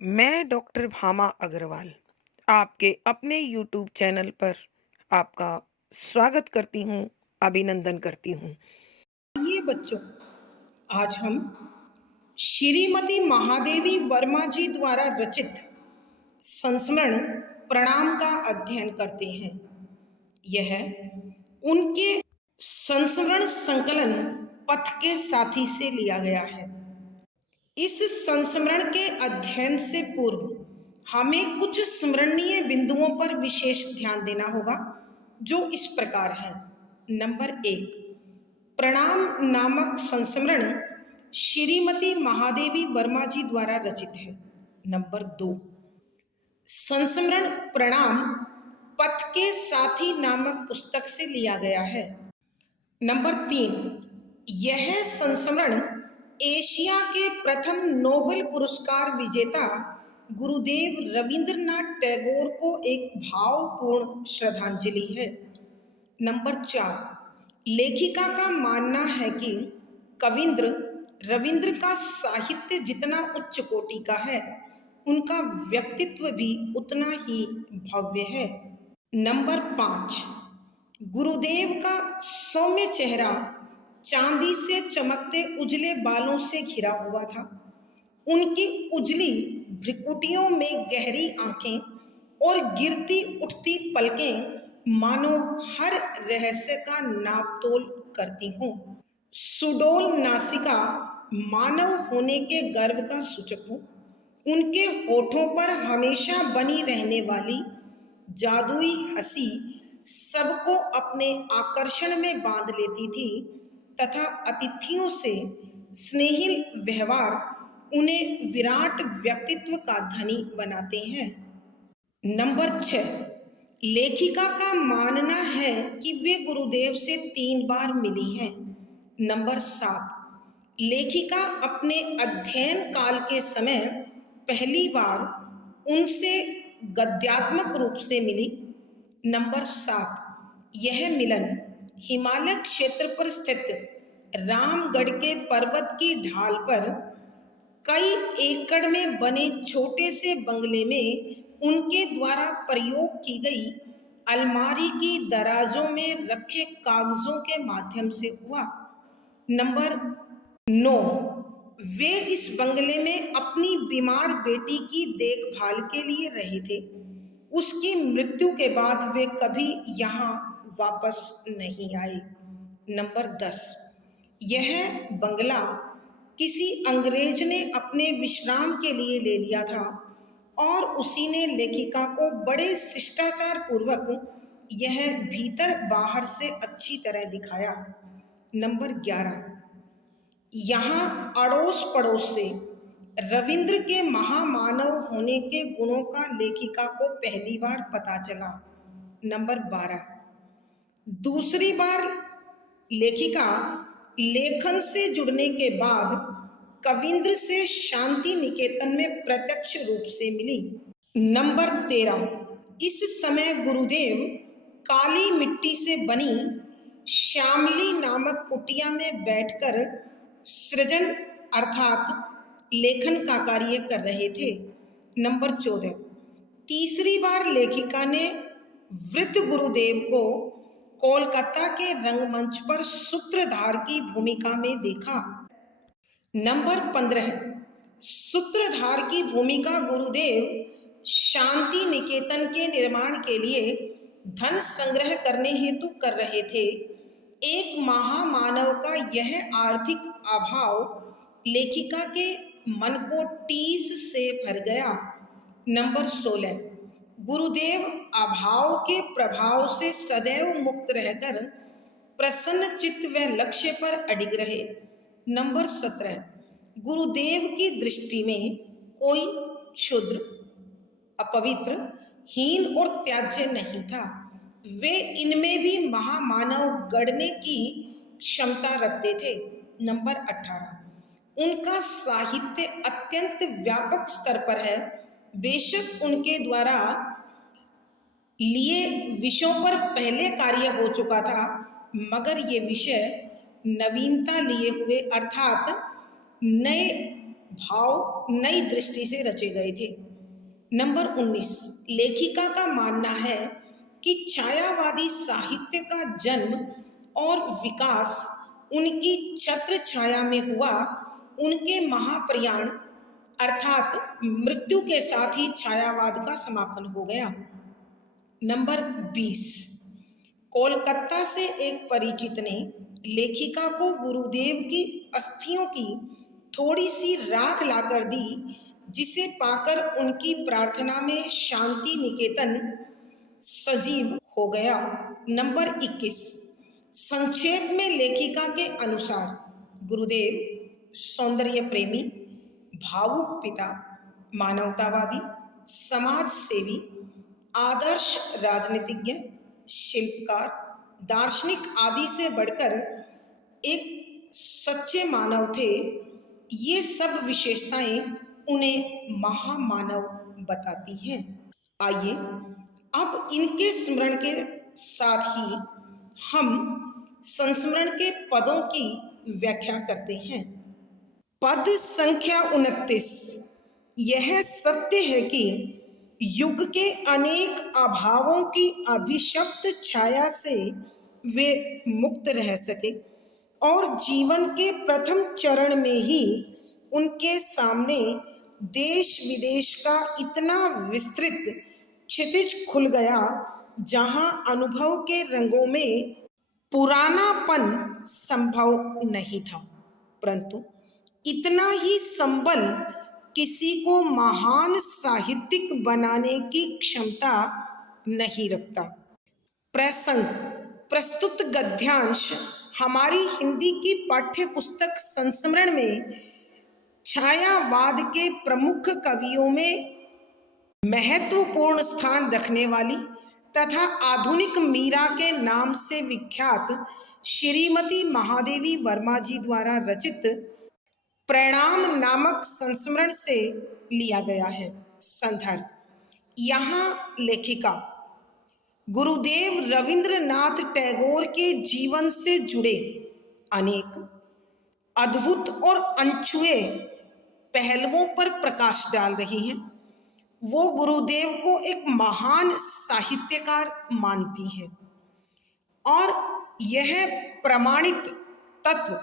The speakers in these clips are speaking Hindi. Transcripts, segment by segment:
मैं डॉक्टर भामा अग्रवाल आपके अपने यूट्यूब चैनल पर आपका स्वागत करती हूँ, अभिनंदन करती हूँ। ये बच्चों, आज हम श्रीमती महादेवी वर्मा जी द्वारा रचित संस्मरण प्रणाम का अध्ययन करते हैं। यह उनके संस्मरण संकलन पथ के साथी से लिया गया है। इस संस्मरण के अध्ययन से पूर्व हमें कुछ स्मरणीय बिंदुओं पर विशेष ध्यान देना होगा, जो इस प्रकार हैं। नंबर 1, प्रणाम नामक संस्मरण श्रीमती महादेवी वर्मा जी द्वारा रचित है। नंबर 2, संस्मरण प्रणाम पथ के साथी नामक पुस्तक से लिया गया है। नंबर 3, यह संस्मरण एशिया के प्रथम नोबेल पुरस्कार विजेता गुरुदेव रविंद्रनाथ टैगोर को एक भावपूर्ण श्रद्धांजलि है। नंबर 4, लेखिका का मानना है कि कविंद्र रविंद्र का साहित्य जितना उच्च कोटि का है, उनका व्यक्तित्व भी उतना ही भव्य है। नंबर 5, गुरुदेव का सौम्य चेहरा चांदी से चमकते उजले बालों से घिरा हुआ था। उनकी उजली भ्रुकुटियों में गहरी आंखें और गिरती उठती पलकें मानो हर रहस्य का नापतोल करती हों। सुडौल नासिका मानव होने के गर्व का सूचक हो। उनके होठों पर हमेशा बनी रहने वाली जादुई हंसी सबको अपने आकर्षण में बांध लेती थी तथा अतिथियों से स्नेहिल व्यवहार उन्हें विराट व्यक्तित्व का धनी बनाते हैं। नंबर 6, लेखिका का मानना है कि वे गुरुदेव से 3 बार मिली हैं। नंबर 7, लेखिका अपने अध्ययन काल के समय पहली बार उनसे गद्यात्मक रूप से मिली। नंबर 7, यह मिलन हिमालय क्षेत्र पर स्थित रामगढ़ के पर्वत की ढाल पर कई एकड़ में बने छोटे से बंगले में उनके द्वारा प्रयोग की गई अलमारी की दराजों में रखे कागजों के माध्यम से हुआ। नंबर 9, वे इस बंगले में अपनी बीमार बेटी की देखभाल के लिए रहे थे। उसकी मृत्यु के बाद वे कभी यहाँ वापस नहीं आए। नंबर 10, यह बंगला किसी अंग्रेज ने अपने विश्राम के लिए ले लिया था और उसी ने लेखिका को बड़े शिष्टाचार पूर्वक यह भीतर बाहर से अच्छी तरह दिखाया। नंबर 11, यहाँ अड़ोस पड़ोस से रविंद्र के महामानव होने के गुणों का लेखिका को पहली बार पता चला। नंबर 12, दूसरी बार लेखिका लेखन से जुड़ने के बाद कविंद्र से शांति निकेतन में प्रत्यक्ष रूप से मिली। नंबर 13, इस समय गुरुदेव काली मिट्टी से बनी श्यामली नामक कुटिया में बैठकर सृजन अर्थात लेखन का कार्य कर रहे थे। नंबर 14, तीसरी बार लेखिका ने वृद्ध गुरुदेव को कोलकाता के रंगमंच पर सूत्रधार की भूमिका में देखा। नंबर 15, सूत्रधार की भूमिका गुरुदेव शांति निकेतन के निर्माण के लिए धन संग्रह करने हेतु कर रहे थे। एक महामानव का यह आर्थिक अभाव लेखिका के मन को टीस से भर गया। नंबर 16, गुरुदेव अभाव के प्रभाव से सदैव मुक्त रहकर प्रसन्न चित्त व लक्ष्य पर अडिग रहे। नंबर 17, गुरुदेव की दृष्टि में कोई क्षुद्र, अपवित्र, हीन और त्याज्य नहीं था। वे इनमें भी महामानव गढ़ने की क्षमता रखते थे। नंबर 18, उनका साहित्य अत्यंत व्यापक स्तर पर है। बेशक उनके द्वारा लिए विषयों पर पहले कार्य हो चुका था, मगर ये विषय नवीनता लिए हुए अर्थात नए भाव नई दृष्टि से रचे गए थे। नंबर 19, लेखिका का मानना है कि छायावादी साहित्य का जन्म और विकास उनकी छत्र छाया में हुआ। उनके महाप्रयाण अर्थात मृत्यु के साथ ही छायावाद का समापन हो गया। नंबर 20, कोलकाता से एक परिचित ने लेखिका को गुरुदेव की अस्थियों की थोड़ी सी राख लाकर दी, जिसे पाकर उनकी प्रार्थना में शांति निकेतन सजीव हो गया। नंबर 21, संक्षेप में लेखिका के अनुसार गुरुदेव सौंदर्य प्रेमी, भावुक पिता, मानवतावादी, समाज सेवी, आदर्श राजनीतिज्ञ, शिल्पकार, दार्शनिक आदि से बढ़कर एक सच्चे मानव थे। ये सब विशेषताएं उन्हें महामानव बताती हैं। आइए अब इनके स्मरण के साथ ही हम संस्मरण के पदों की व्याख्या करते हैं। पद संख्या 29, यह सत्य है कि युग के अनेक अभावों की अभिशप्त छाया से वे मुक्त रह सके और जीवन के प्रथम चरण में ही उनके सामने देश विदेश का इतना विस्तृत क्षितिज खुल गया, जहां अनुभव के रंगों में पुरानापन संभव नहीं था, परंतु इतना ही संबल किसी को महान साहित्यिक बनाने की क्षमता नहीं रखता। प्रसंग प्रस्तुत गद्यांश हमारी हिंदी की पाठ्य पुस्तक संस्मरण में छायावाद के प्रमुख कवियों में महत्वपूर्ण स्थान रखने वाली तथा आधुनिक मीरा के नाम से विख्यात श्रीमती महादेवी वर्मा जी द्वारा रचित प्रणाम नामक संस्मरण से लिया गया है। संदर्भ, यहाँ लेखिका गुरुदेव रविंद्रनाथ टैगोर के जीवन से जुड़े अनेक अद्भुत और अनछुए पहलुओं पर प्रकाश डाल रही हैं। वो गुरुदेव को एक महान साहित्यकार मानती हैं और यह प्रमाणित तत्व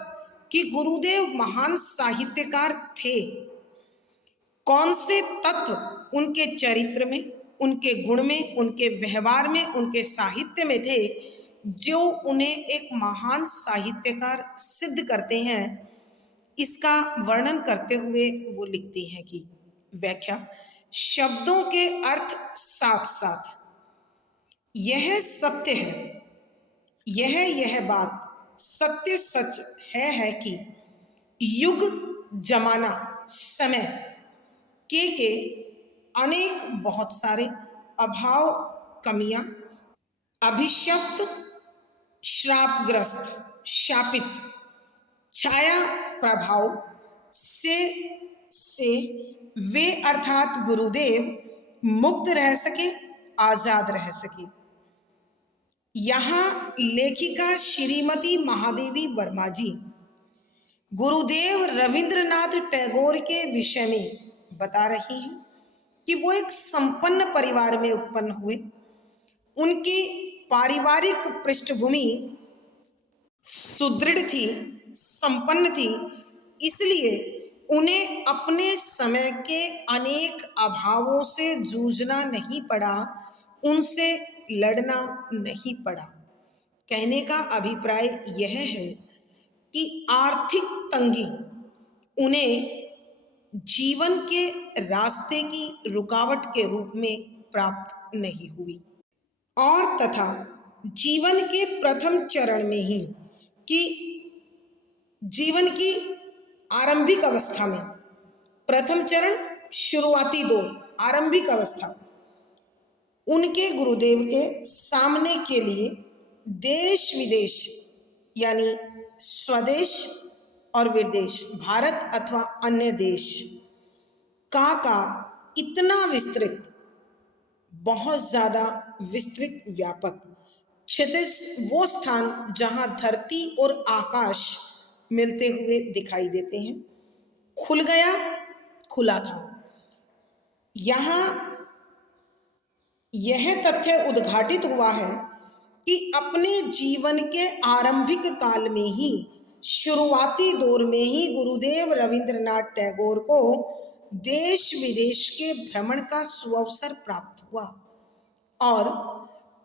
कि गुरुदेव महान साहित्यकार थे, कौन से तत्व उनके चरित्र में, उनके गुण में, उनके व्यवहार में, उनके साहित्य में थे जो उन्हें एक महान साहित्यकार सिद्ध करते हैं, इसका वर्णन करते हुए वो लिखती हैं कि व्याख्या, शब्दों के अर्थ साथ साथ यह सत्य है, यह बात सत्य सच है कि युग जमाना समय के अनेक बहुत सारे अभाव, कमियां, अभिशप्त, श्रापग्रस्त, शापित छाया प्रभाव से वे अर्थात गुरुदेव मुक्त रह सके, आजाद रह सके। यहाँ लेखिका श्रीमती महादेवी वर्मा जी गुरुदेव रविंद्रनाथ टैगोर के विषय में बता रही हैं कि वो एक संपन्न परिवार में उत्पन्न हुए। उनकी पारिवारिक पृष्ठभूमि सुदृढ़ थी, संपन्न थी, इसलिए उन्हें अपने समय के अनेक अभावों से जूझना नहीं पड़ा, उनसे लड़ना नहीं पड़ा। कहने का अभिप्राय यह है कि आर्थिक तंगी उन्हें जीवन के रास्ते की रुकावट के रूप में प्राप्त नहीं हुई और तथा जीवन के प्रथम चरण में ही कि जीवन की आरंभिक अवस्था में, प्रथम चरण शुरुआती दौर, आरंभिक अवस्था, उनके गुरुदेव के सामने के लिए देश विदेश यानी स्वदेश और विदेश, भारत अथवा अन्य देश का इतना विस्तृत, बहुत ज़्यादा विस्तृत, व्यापक क्षितिज, वो स्थान जहाँ धरती और आकाश मिलते हुए दिखाई देते हैं, खुल गया खुला था। यहाँ यह तथ्य उद्घाटित हुआ है कि अपने जीवन के आरंभिक काल में ही, शुरुआती दौर में ही गुरुदेव रविंद्रनाथ टैगोर को देश विदेश के भ्रमण का सुअवसर प्राप्त हुआ और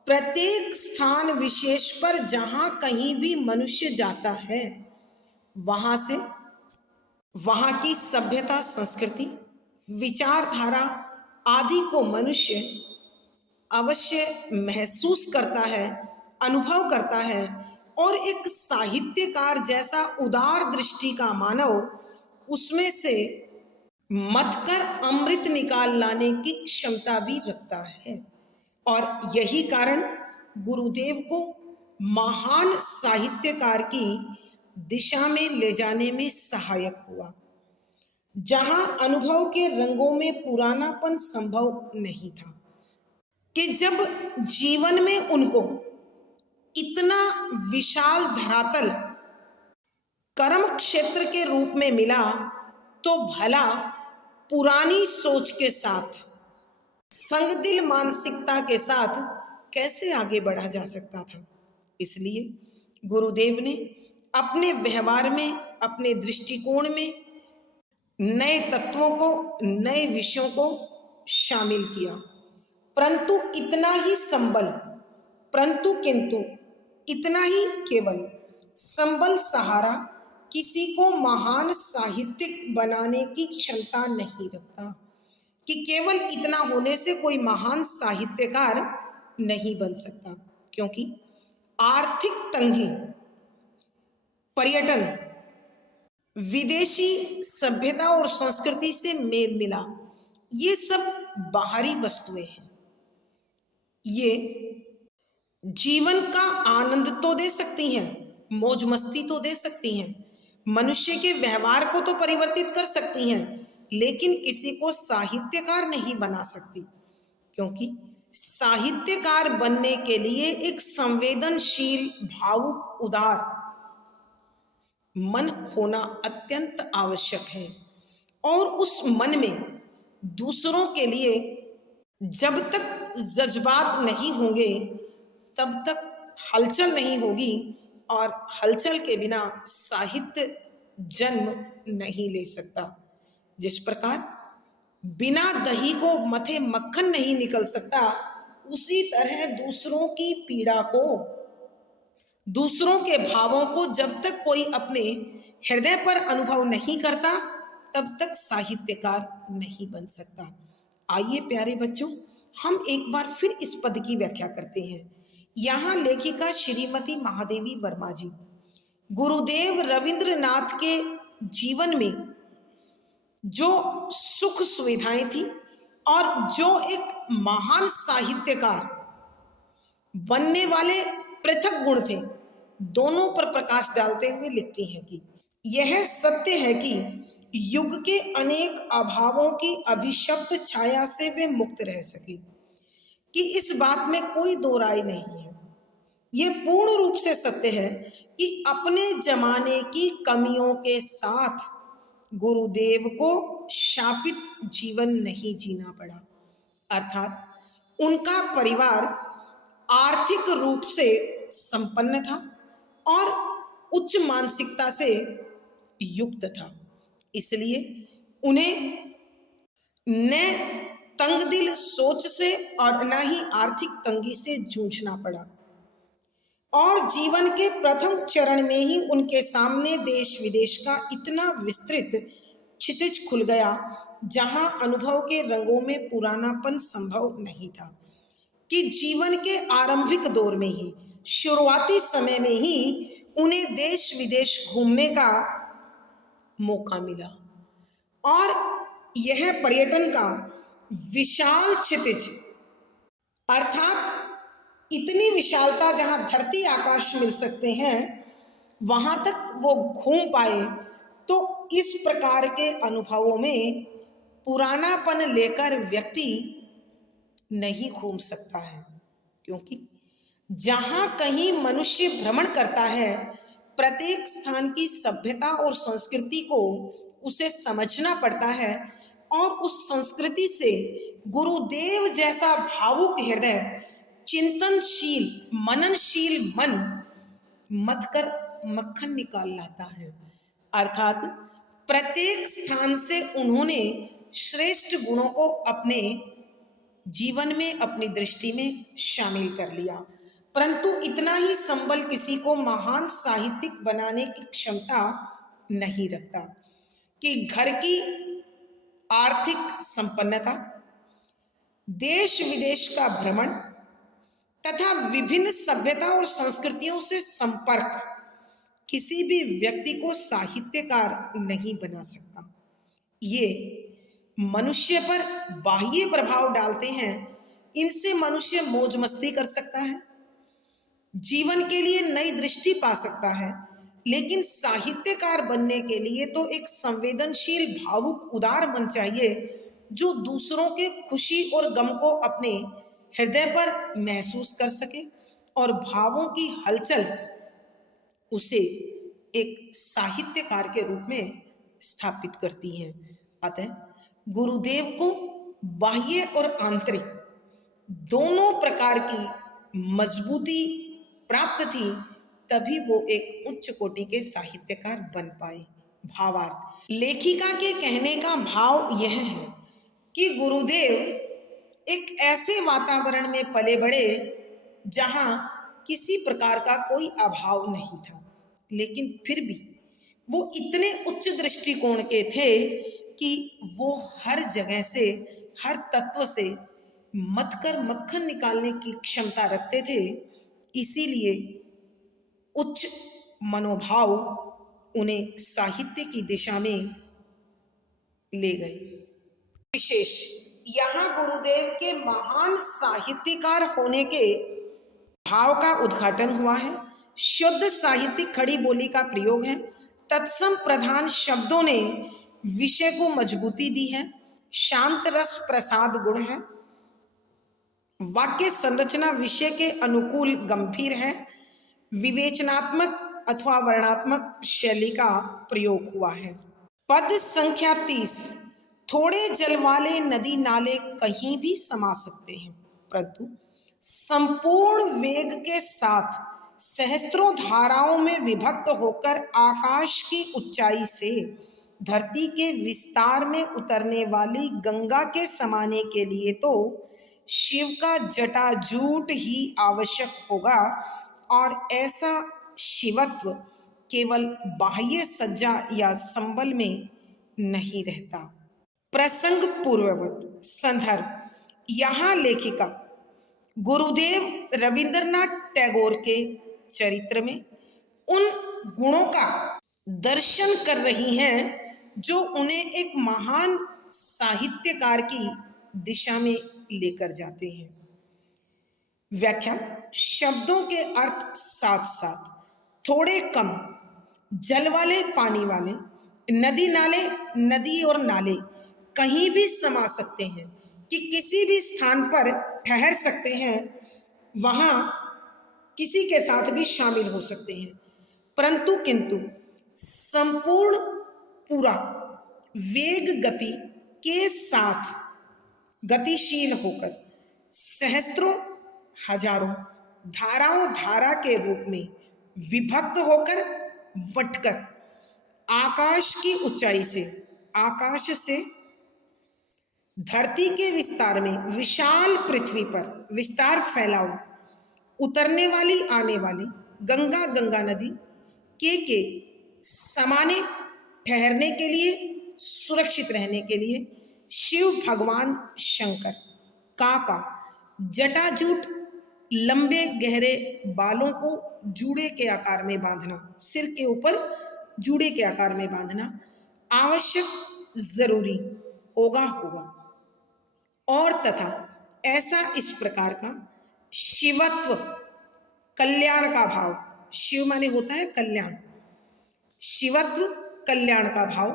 प्रत्येक स्थान विशेष पर जहाँ कहीं भी मनुष्य जाता है, वहाँ से वहाँ की सभ्यता, संस्कृति, विचारधारा आदि को मनुष्य अवश्य महसूस करता है, अनुभव करता है और एक साहित्यकार जैसा उदार दृष्टि का मानव उसमें से मथकर अमृत निकाल लाने की क्षमता भी रखता है। और यही कारण गुरुदेव को महान साहित्यकार की दिशा में ले जाने में सहायक हुआ, जहां अनुभव के रंगों में पुरानापन संभव नहीं था। कि जब जीवन में उनको इतना विशाल धरातल कर्म क्षेत्र के रूप में मिला, तो भला पुरानी सोच के साथ, संगदिल मानसिकता के साथ कैसे आगे बढ़ा जा सकता था। इसलिए गुरुदेव ने अपने व्यवहार में, अपने दृष्टिकोण में नए तत्वों को, नए विषयों को शामिल किया, परंतु किंतु इतना ही केवल संबल सहारा किसी को महान साहित्यिक बनाने की क्षमता नहीं रखता, कि केवल इतना होने से कोई महान साहित्यकार नहीं बन सकता। क्योंकि आर्थिक तंगी, पर्यटन, विदेशी सभ्यता और संस्कृति से मेल मिला, ये सब बाहरी वस्तुएं हैं। ये जीवन का आनंद तो दे सकती हैं, मौज मस्ती तो दे सकती हैं, मनुष्य के व्यवहार को तो परिवर्तित कर सकती हैं, लेकिन किसी को साहित्यकार नहीं बना सकती। क्योंकि साहित्यकार बनने के लिए एक संवेदनशील, भावुक, उदार मन होना अत्यंत आवश्यक है। और उस मन में दूसरों के लिए जब तक जज्बात नहीं होंगे, तब तक हलचल नहीं होगी, और हलचल के बिना साहित्य जन्म नहीं ले सकता। जिस प्रकार बिना दही को मथे मक्खन नहीं निकल सकता, उसी तरह दूसरों की पीड़ा को, दूसरों के भावों को जब तक कोई अपने हृदय पर अनुभव नहीं करता, तब तक साहित्यकार नहीं बन सकता। आइए प्यारे बच्चों, हम एक बार फिर इस पद की व्याख्या करते हैं। यहाँ लेखिका श्रीमती महादेवी वर्मा जी गुरुदेव रविंद्रनाथ के जीवन में जो सुख सुविधाएं थी और जो एक महान साहित्यकार बनने वाले पृथक गुण थे, दोनों पर प्रकाश डालते हुए लिखती हैं कि यह सत्य है कि युग के अनेक अभावों की अभिशप्त छाया से वे मुक्त रह सके, कि इस बात में कोई दो राय नहीं है। ये पूर्ण रूप से सत्य है कि अपने जमाने की कमियों के साथ गुरुदेव को शापित जीवन नहीं जीना पड़ा। अर्थात उनका परिवार आर्थिक रूप से संपन्न था और उच्च मानसिकता से युक्त था, इसलिए उन्हें न तंगदिल सोच से और न ही आर्थिक तंगी से जूझना पड़ा। और जीवन के प्रथम चरण में ही उनके सामने देश विदेश का इतना विस्तृत क्षितिज खुल गया, जहां अनुभव के रंगों में पुरानापन संभव नहीं था, कि जीवन के आरंभिक दौर में ही, शुरुआती समय में ही उन्हें देश विदेश घूमने का मौका मिला। और यह पर्यटन का विशाल क्षितिज, अर्थात इतनी विशालता जहां धरती आकाश मिल सकते हैं, वहां तक वो घूम पाए, तो इस प्रकार के अनुभवों में पुरानापन लेकर व्यक्ति नहीं घूम सकता है। क्योंकि जहां कहीं मनुष्य भ्रमण करता है, प्रत्येक स्थान की सभ्यता और संस्कृति को उसे समझना पड़ता है, और उस संस्कृति से गुरुदेव जैसा भावुक हृदय, चिंतनशील, मननशील मन मथ कर मक्खन निकाल लाता है। अर्थात प्रत्येक स्थान से उन्होंने श्रेष्ठ गुणों को अपने जीवन में, अपनी दृष्टि में शामिल कर लिया। परंतु इतना ही संबल किसी को महान साहित्यिक बनाने की क्षमता नहीं रखता कि घर की आर्थिक संपन्नता, देश विदेश का भ्रमण तथा विभिन्न सभ्यता और संस्कृतियों से संपर्क किसी भी व्यक्ति को साहित्यकार नहीं बना सकता। ये मनुष्य पर बाह्य प्रभाव डालते हैं, इनसे मनुष्य मौज मस्ती कर सकता है, जीवन के लिए नई दृष्टि पा सकता है, लेकिन साहित्यकार बनने के लिए तो एक संवेदनशील, भावुक, उदार मन चाहिए जो दूसरों के खुशी और गम को अपने हृदय पर महसूस कर सके और भावों की हलचल उसे एक साहित्यकार के रूप में स्थापित करती है। अतः गुरुदेव को बाह्य और आंतरिक दोनों प्रकार की मजबूती प्राप्त थी, तभी वो एक उच्च कोटि के साहित्यकार बन पाए। भावार्थ, लेखिका के कहने का भाव यह है कि गुरुदेव एक ऐसे वातावरण में पले बड़े जहां किसी प्रकार का कोई अभाव नहीं था, लेकिन फिर भी वो इतने उच्च दृष्टिकोण के थे कि वो हर जगह से, हर तत्व से मथ कर मक्खन निकालने की क्षमता रखते थे। इसीलिए उच्च मनोभाव उन्हें साहित्य की दिशा में ले गए। विशेष यहाँ गुरुदेव के महान साहित्यकार होने के भाव का उद्घाटन हुआ है। शुद्ध साहित्यिक खड़ी बोली का प्रयोग है। तत्सम प्रधान शब्दों ने विषय को मजबूती दी है। शांत रस प्रसाद गुण है। वाक्य संरचना विषय के अनुकूल गंभीर है। विवेचनात्मक अथवा वर्णात्मक शैली का प्रयोग हुआ है। पद संख्या 30। थोड़े जल वाले नदी नाले कहीं भी समा सकते हैं, परंतु संपूर्ण वेग के साथ सहस्त्रों धाराओं में विभक्त होकर आकाश की ऊंचाई से धरती के विस्तार में उतरने वाली गंगा के समाने के लिए तो शिव का जटाजूट ही आवश्यक होगा, और ऐसा शिवत्व केवल बाह्य सज्जा या संबल में नहीं रहता। प्रसंग पूर्ववत संदर्भ, यहाँ लेखिका गुरुदेव रविंद्रनाथ टैगोर के चरित्र में उन गुणों का दर्शन कर रही हैं जो उन्हें एक महान साहित्यकार की दिशा में लेकर जाते हैं। व्याख्या, शब्दों के अर्थ साथ साथ थोड़े कम, जल वाले, पानी वाले, नदी नाले, नदी और नाले कहीं भी समा सकते हैं, कि किसी भी स्थान पर ठहर सकते हैं, वहाँ किसी के साथ भी शामिल हो सकते हैं, परंतु किंतु संपूर्ण पूरा वेग गति के साथ गतिशील होकर सहस्त्रों हजारों धारा के रूप में विभक्त होकर बंटकर आकाश की ऊंचाई से, आकाश से धरती के विस्तार में, विशाल पृथ्वी पर विस्तार फैलाव उतरने वाली आने वाली गंगा नदी के समाने ठहरने के लिए, सुरक्षित रहने के लिए शिव भगवान शंकर का जटाजूट लंबे गहरे बालों को जूड़े के आकार में बांधना, सिर के ऊपर जूड़े के आकार में बांधना आवश्यक, जरूरी होगा और तथा ऐसा इस प्रकार का शिवत्व, कल्याण का भाव, शिव माने होता है कल्याण, शिवत्व कल्याण का भाव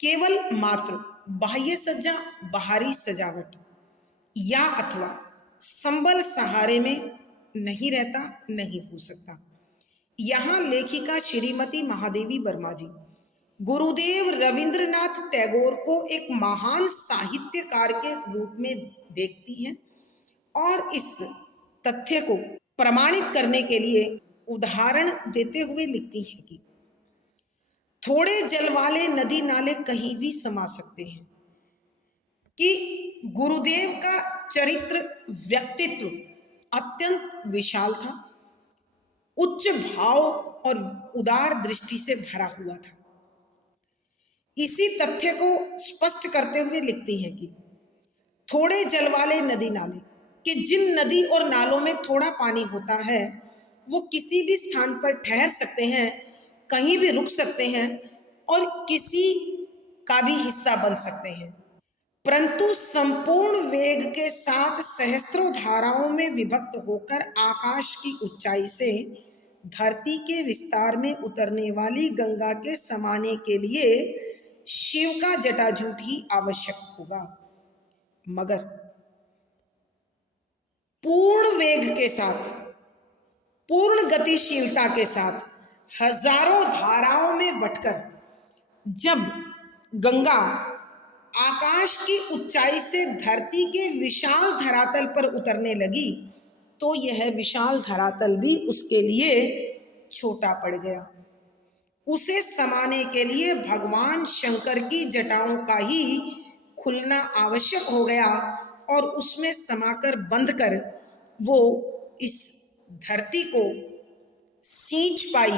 केवल मात्र बाह्य सज्जा, बाहरी सजावट या अथवा संबल सहारे में नहीं रहता, नहीं हो सकता। यहाँ लेखिका श्रीमती महादेवी वर्मा जी गुरुदेव रविंद्रनाथ टैगोर को एक महान साहित्यकार के रूप में देखती हैं और इस तथ्य को प्रमाणित करने के लिए उदाहरण देते हुए लिखती हैं कि थोड़े जल वाले नदी नाले कहीं भी समा सकते हैं, कि गुरुदेव का चरित्र व्यक्तित्व अत्यंत विशाल था, उच्च भाव और उदार दृष्टि से भरा हुआ था। इसी तथ्य को स्पष्ट करते हुए लिखती हैं कि थोड़े जल वाले नदी नाले, कि जिन नदी और नालों में थोड़ा पानी होता है वो किसी भी स्थान पर ठहर सकते हैं, कहीं भी रुक सकते हैं और किसी का भी हिस्सा बन सकते हैं, परंतु संपूर्ण वेग के साथ सहस्त्रों धाराओं में विभक्त होकर आकाश की ऊंचाई से धरती के विस्तार में उतरने वाली गंगा के समाने के लिए शिव का जटाजूट ही आवश्यक होगा। मगर पूर्ण वेग के साथ, पूर्ण गतिशीलता के साथ हजारों धाराओं में बटकर जब गंगा आकाश की ऊंचाई से धरती के विशाल धरातल पर उतरने लगी तो यह विशाल धरातल भी उसके लिए छोटा पड़ गया। उसे समाने के लिए भगवान शंकर की जटाओं का ही खुलना आवश्यक हो गया और उसमें समाकर बंध कर वो इस धरती को सींच पाई,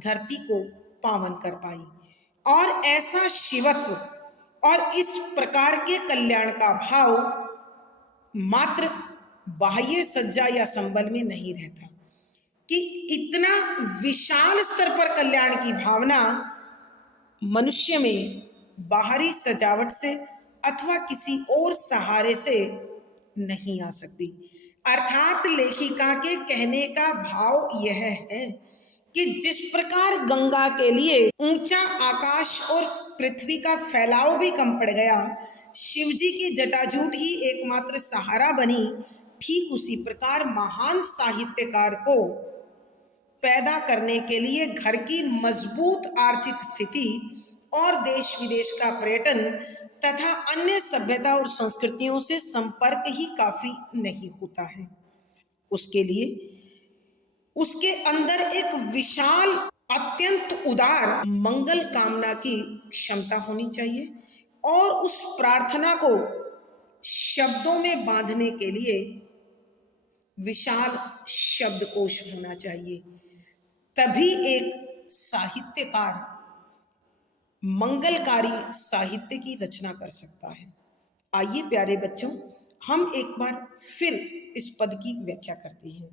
धरती को पावन कर पाई। और ऐसा शिवत्व और इस प्रकार के कल्याण का भाव मात्र बाह्य सज्जा या संबल में नहीं रहता, कि इतना विशाल स्तर पर कल्याण की भावना मनुष्य में बाहरी सजावट से अथवा किसी और सहारे से नहीं आ सकती। अर्थात लेखिका के कहने का भाव यह है कि जिस प्रकार गंगा के लिए ऊंचा आकाश और पृथ्वी का फैलाव भी कम पड़ गया, शिवजी की जटाजूट ही एकमात्र सहारा बनी, ठीक उसी प्रकार महान साहित्यकार को पैदा करने के लिए घर की मजबूत आर्थिक स्थिति और देश विदेश का पर्यटन तथा अन्य सभ्यता और संस्कृतियों से संपर्क ही काफी नहीं होता है। उसके लिए उसके अंदर एक विशाल अत्यंत उदार मंगल कामना की क्षमता होनी चाहिए और उस प्रार्थना को शब्दों में बांधने के लिए विशाल शब्दकोश होना चाहिए। तभी एक साहित्यकार मंगलकारी साहित्य की रचना कर सकता है। आइए प्यारे बच्चों, हम एक बार फिर इस पद की व्याख्या करते हैं।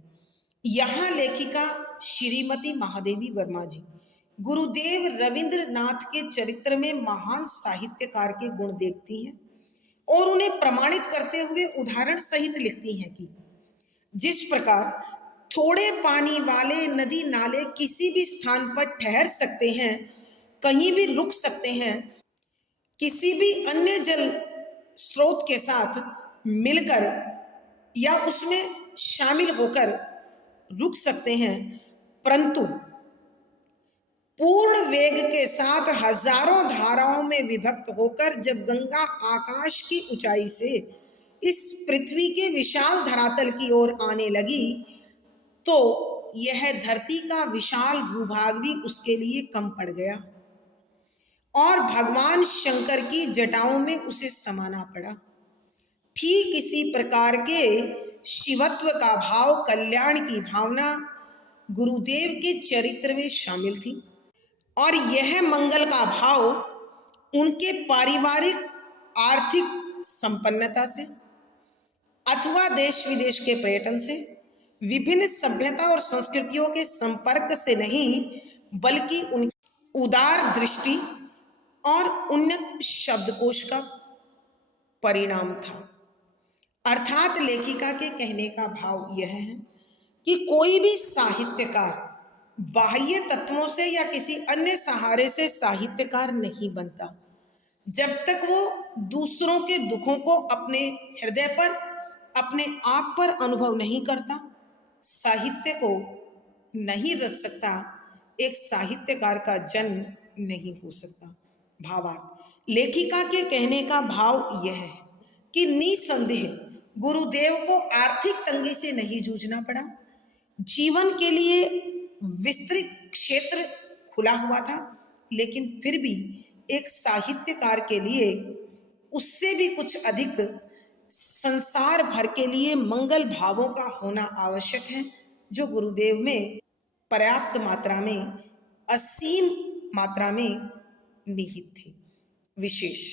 यहाँ लेखिका श्रीमती महादेवी वर्मा जी गुरुदेव रविंद्रनाथ के चरित्र में महान साहित्यकार के गुण देखती हैं और उन्हें प्रमाणित करते हुए उदाहरण सहित लिखती हैं कि जिस प्रकार थोड़े पानी वाले नदी नाले किसी भी स्थान पर ठहर सकते हैं, कहीं भी रुक सकते हैं, किसी भी अन्य जल स्रोत के साथ मिलकर या उसमें शामिल होकर रुक सकते हैं, परंतु पूर्ण वेग के साथ हजारों धाराओं में विभक्त होकर जब गंगा आकाश की ऊंचाई से इस पृथ्वी के विशाल धरातल की ओर आने लगी तो यह धरती का विशाल भूभाग भी उसके लिए कम पड़ गया और भगवान शंकर की जटाओं में उसे समाना पड़ा। ठीक इसी प्रकार के शिवत्व का भाव, कल्याण की भावना गुरुदेव के चरित्र में शामिल थी और यह मंगल का भाव उनके पारिवारिक आर्थिक संपन्नता से अथवा देश विदेश के पर्यटन से, विभिन्न सभ्यता और संस्कृतियों के संपर्क से नहीं, बल्कि उनकी उदार दृष्टि और उन्नत शब्दकोश का परिणाम था। अर्थात लेखिका के कहने का भाव यह है कि कोई भी साहित्यकार बाह्य तत्वों से या किसी अन्य सहारे से साहित्यकार नहीं बनता जब तक वो दूसरों के दुखों को अपने हृदय पर, अपने आप पर अनुभव नहीं करता, साहित्य को नहीं रच सकता। एक साहित्यकार का जन्म नहीं हो सकता। भावार्थ, लेखिका के कहने का भाव यह है कि निसंदेह गुरुदेव को आर्थिक तंगी से नहीं जूझना पड़ा। जीवन के लिए विस्तृत क्षेत्र खुला हुआ था, लेकिन फिर भी एक साहित्यकार के लिए उससे भी कुछ अधिक संसार भर के लिए मंगल भावों का होना आवश्यक है, जो गुरुदेव में पर्याप्त मात्रा में, असीम मात्रा में निहित थे। विशेष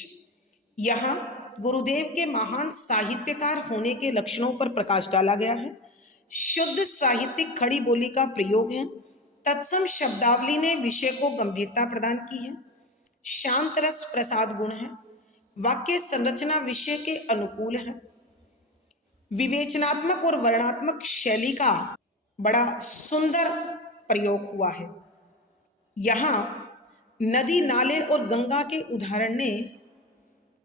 यहाँ गुरुदेव के महान साहित्यकार होने के लक्षणों पर प्रकाश डाला गया है। शुद्ध साहित्यिक खड़ी बोली का प्रयोग है। तत्सम शब्दावली ने विषय को गंभीरता प्रदान की है। शांत रस प्रसाद गुण है। वाक्य संरचना विषय के अनुकूल है। विवेचनात्मक और वर्णात्मक शैली का बड़ा सुंदर प्रयोग हुआ है। यहाँ नदी, नाले और गंगा के उदाहरण ने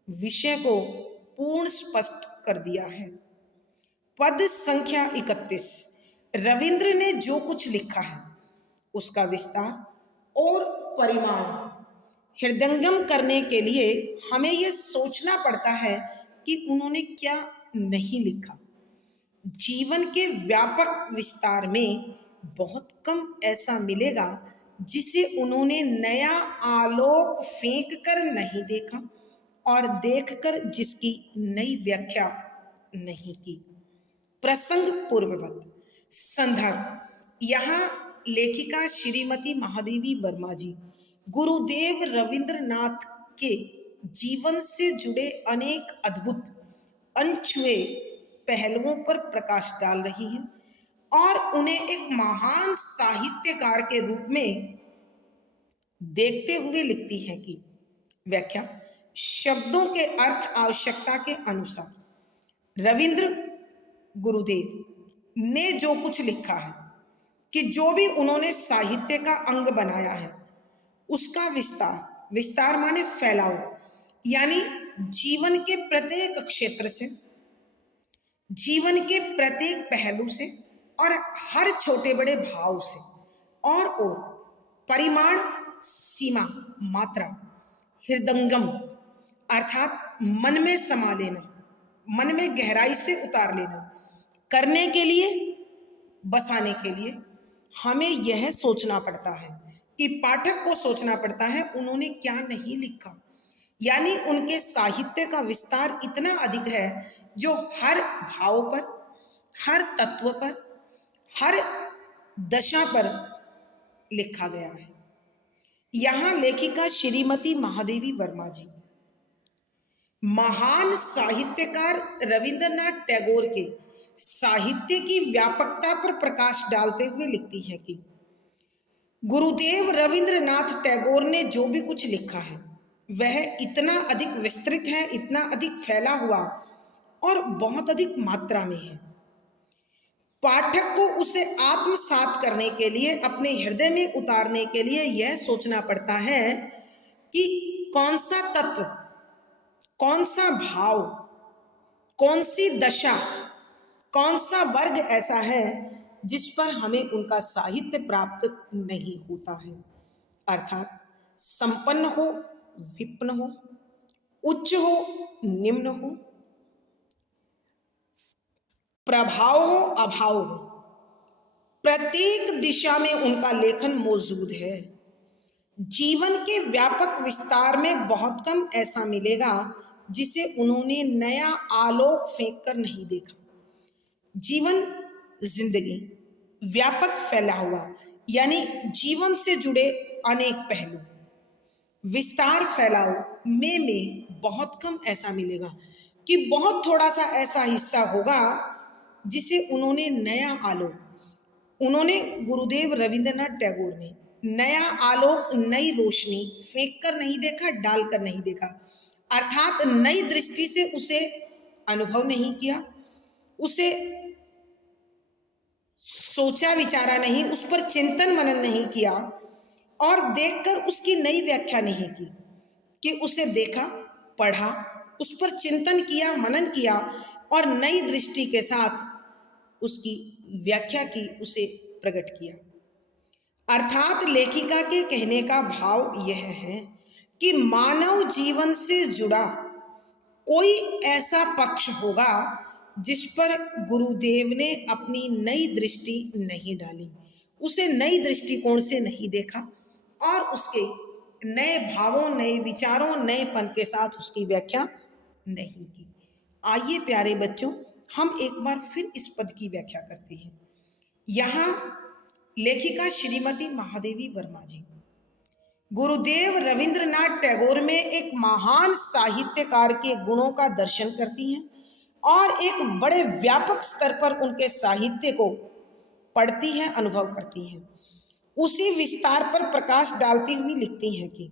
विषय को पूर्ण स्पष्ट कर दिया है। पद संख्या 31। रविंद्र ने जो कुछ लिखा है उसका विस्तार और परिमाण हृदयंगम करने के लिए हमें यह सोचना पड़ता है कि उन्होंने क्या नहीं लिखा। जीवन के व्यापक विस्तार में बहुत कम ऐसा मिलेगा जिसे उन्होंने नया आलोक फेंक कर नहीं देखा और देखकर जिसकी नई व्याख्या नहीं की। प्रसंग पूर्ववत। संदर्भ, यहाँ लेखिका श्रीमती महादेवी वर्मा जी गुरुदेव रविंद्रनाथ के जीवन से जुड़े अनेक अद्भुत अनछुए पहलुओं पर प्रकाश डाल रही हैं और उन्हें एक महान साहित्यकार के रूप में देखते हुए लिखती हैं कि व्याख्या, शब्दों के अर्थ आवश्यकता के अनुसार रविंद्र गुरुदेव ने जो कुछ लिखा है, कि जो भी उन्होंने साहित्य का अंग बनाया है उसका विस्तार, विस्तार माने फैलाव, यानी जीवन के प्रत्येक क्षेत्र से, जीवन के प्रत्येक पहलू से और हर छोटे बड़े भाव से, और परिमाण, सीमा, मात्रा, हृदयंगम अर्थात मन में समा लेना, मन में गहराई से उतार लेना करने के लिए, बसाने के लिए हमें यह सोचना पड़ता है कि पाठक को सोचना पड़ता है उन्होंने क्या नहीं लिखा। यानी उनके साहित्य का विस्तार इतना अधिक है जो हर भाव पर, हर तत्व पर, हर दशा पर लिखा गया है। यहाँ लेखिका श्रीमती महादेवी वर्मा जी महान साहित्यकार रविंद्रनाथ टैगोर के साहित्य की व्यापकता पर प्रकाश डालते हुए लिखती है कि गुरुदेव रविंद्रनाथ टैगोर ने जो भी कुछ लिखा है वह इतना अधिक विस्तृत है, इतना अधिक फैला हुआ और बहुत अधिक मात्रा में है। पाठक को उसे आत्मसात करने के लिए, अपने हृदय में उतारने के लिए यह सोचना पड़ता है कि कौन सा तत्व, कौन सा भाव, कौन सी दशा, कौन सा वर्ग ऐसा है जिस पर हमें उनका साहित्य प्राप्त नहीं होता है। अर्थात संपन्न हो, विपन्न हो, उच्च हो, निम्न हो, प्रभाव हो, अभाव हो, प्रत्येक दिशा में उनका लेखन मौजूद है। जीवन के व्यापक विस्तार में बहुत कम ऐसा मिलेगा जिसे उन्होंने नया आलोक फेंक कर नहीं देखा। जीवन, जिंदगी व्यापक फैला हुआ, यानी जीवन से जुड़े अनेक पहलू, विस्तार, फैलाव में बहुत कम ऐसा मिलेगा कि बहुत थोड़ा सा ऐसा हिस्सा होगा जिसे उन्होंने नया आलोक, उन्होंने गुरुदेव रविंद्रनाथ टैगोर ने नया आलोक, नई रोशनी फेंक कर नहीं देखा, डाल कर नहीं देखा, अर्थात नई दृष्टि से उसे अनुभव नहीं किया, उसे सोचा विचारा नहीं, उस पर चिंतन मनन नहीं किया और देखकर उसकी नई व्याख्या नहीं की कि उसे देखा, पढ़ा, उस पर चिंतन किया, मनन किया और नई दृष्टि के साथ उसकी व्याख्या की, उसे प्रकट किया। अर्थात लेखिका के कहने का भाव यह है कि मानव जीवन से जुड़ा कोई ऐसा पक्ष होगा जिस पर गुरुदेव ने अपनी नई दृष्टि नहीं डाली, उसे नई दृष्टिकोण से नहीं देखा और उसके नए भावों, नए विचारों, नएपन के साथ उसकी व्याख्या नहीं की। आइए प्यारे बच्चों, हम एक बार फिर इस पद की व्याख्या करते हैं। यहाँ लेखिका श्रीमती महादेवी वर्मा जी गुरुदेव रविंद्रनाथ टैगोर में एक महान साहित्यकार के गुणों का दर्शन करती हैं और एक बड़े व्यापक स्तर पर उनके साहित्य को पढ़ती हैं, अनुभव करती हैं। उसी विस्तार पर प्रकाश डालती हुई लिखती हैं कि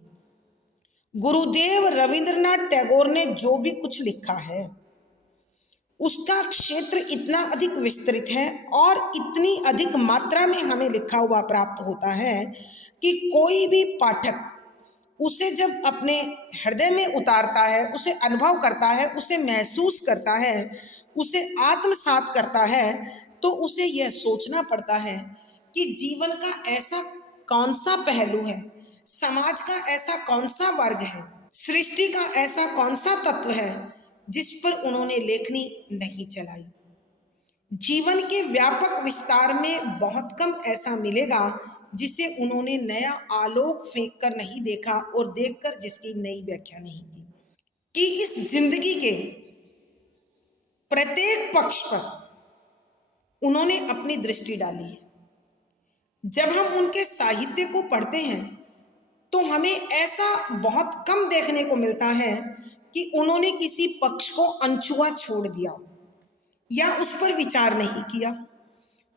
गुरुदेव रविंद्रनाथ टैगोर ने जो भी कुछ लिखा है उसका क्षेत्र इतना अधिक विस्तृत है और इतनी अधिक मात्रा में हमें लिखा हुआ प्राप्त होता है कि कोई भी पाठक उसे जब अपने हृदय में उतारता है, उसे अनुभव करता है, उसे महसूस करता है, उसे आत्मसात करता है, तो उसे यह सोचना पड़ता है कि जीवन का ऐसा कौन सा पहलू है, समाज का ऐसा कौन सा वर्ग है, सृष्टि का ऐसा कौन सा तत्व है जिस पर उन्होंने लेखनी नहीं चलाई। जीवन के व्यापक विस्तार में बहुत कम ऐसा मिलेगा जिसे उन्होंने नया आलोक फेंक कर नहीं देखा और देखकर जिसकी नई व्याख्या नहीं की। कि इस जिंदगी के प्रत्येक पक्ष पर उन्होंने अपनी दृष्टि डाली है। जब हम उनके साहित्य को पढ़ते हैं तो हमें ऐसा बहुत कम देखने को मिलता है कि उन्होंने किसी पक्ष को अनछुआ छोड़ दिया या उस पर विचार नहीं किया।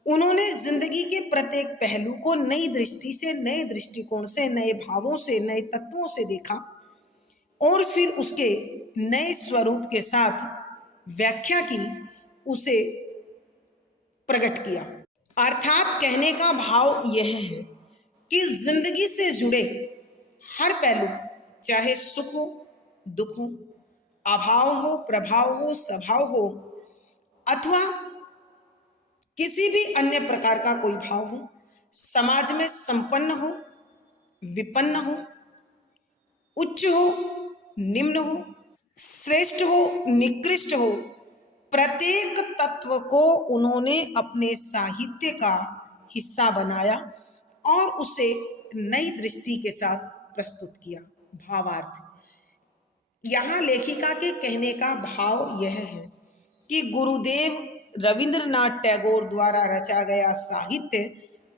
उन्होंने जिंदगी के प्रत्येक पहलू को नई दृष्टि से, नए दृष्टिकोण से, नए भावों से, नए तत्वों से देखा और फिर उसके नए स्वरूप के साथ व्याख्या की, उसे प्रकट किया। अर्थात कहने का भाव यह है कि जिंदगी से जुड़े हर पहलू, चाहे सुख हो, दुख हो, अभाव हो, प्रभाव हो, स्वभाव हो अथवा किसी भी अन्य प्रकार का कोई भाव हो, समाज में संपन्न हो, विपन्न हो, उच्च हो, निम्न हो, श्रेष्ठ हो, निकृष्ट हो, प्रत्येक तत्व को उन्होंने अपने साहित्य का हिस्सा बनाया और उसे नई दृष्टि के साथ प्रस्तुत किया। भावार्थ, यहाँ लेखिका के कहने का भाव यह है कि गुरुदेव रविंद्रनाथ टैगोर द्वारा रचा गया साहित्य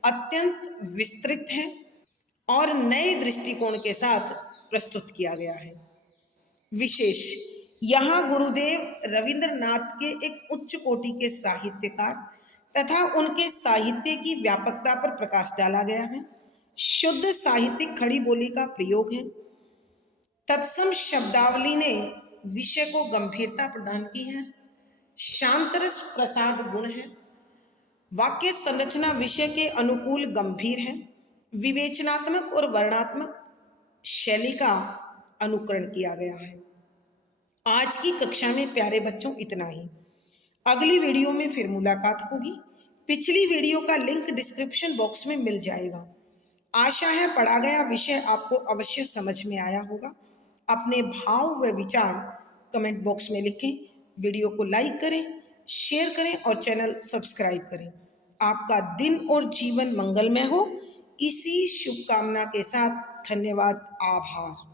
अत्यंत विस्तृत है और नए दृष्टिकोण के साथ प्रस्तुत किया गया है। विशेष, यहाँ गुरुदेव रविंद्रनाथ के एक उच्च कोटि के साहित्यकार तथा उनके साहित्य की व्यापकता पर प्रकाश डाला गया है। शुद्ध साहित्यिक खड़ी बोली का प्रयोग है। तत्सम शब्दावली ने विषय को गंभीरता प्रदान की है। शांतरस प्रसाद गुण है। वाक्य संरचना विषय के अनुकूल गंभीर है। विवेचनात्मक और वर्णात्मक शैली का अनुकरण किया गया है। आज की कक्षा में प्यारे बच्चों इतना ही। अगली वीडियो में फिर मुलाकात होगी। पिछली वीडियो का लिंक डिस्क्रिप्शन बॉक्स में मिल जाएगा। आशा है पढ़ा गया विषय आपको अवश्य समझ में आया होगा। अपने भाव व विचार कमेंट बॉक्स में लिखें। वीडियो को लाइक करें, शेयर करें और चैनल सब्सक्राइब करें। आपका दिन और जीवन मंगलमय हो, इसी शुभकामना के साथ धन्यवाद, आभार।